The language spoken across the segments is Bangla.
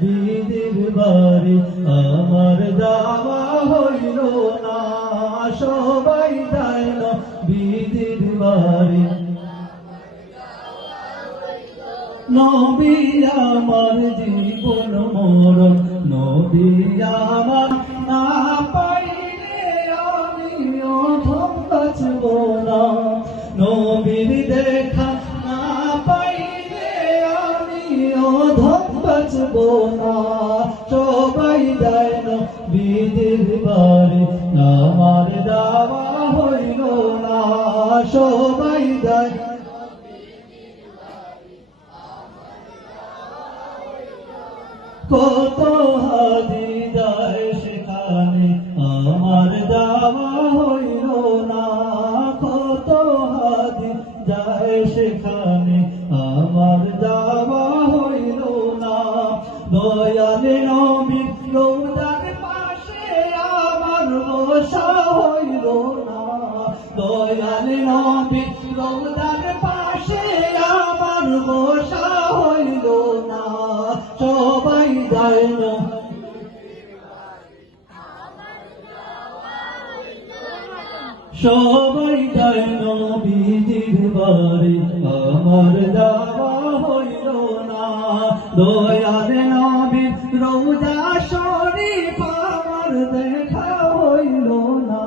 দিদির বাড়ি, আমার যাওয়া হইল না, সবাই না বিদির বাড়ি। নবী আমার জীবন মরণ নবী আমার না পাইলে আমি অধম বাঁচব না। অধম বাঁচব না। সবাই যায় না বিদির বাড়ি আমার দাওয়া হইল না। সবাই যায় কত হাদি যায় সেখানে। আমার যাওয়া হইল না। কত হাদি যায় সেখানে। দয়ালে নবী রোজার পাশে আমার বসা হইল না। দয়ালে নবী রোজার পাশে আমার বসা হইল না। সবাই যায় সবাই যায় নবীজির বাড়ি। আমার যাওয়া হইল না। দয়াল রোজা শরীফ আমার দেখা হইল না।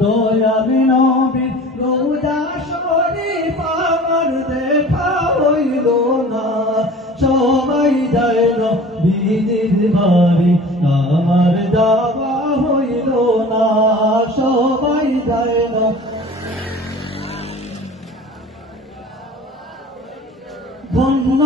দয়াল নবী রোজা শরীফ আমার দেখা হইল না। সবাই যায় নবীজির বাড়ি, আমার যাওয়া হইল না। সবাই যায় না ধন্য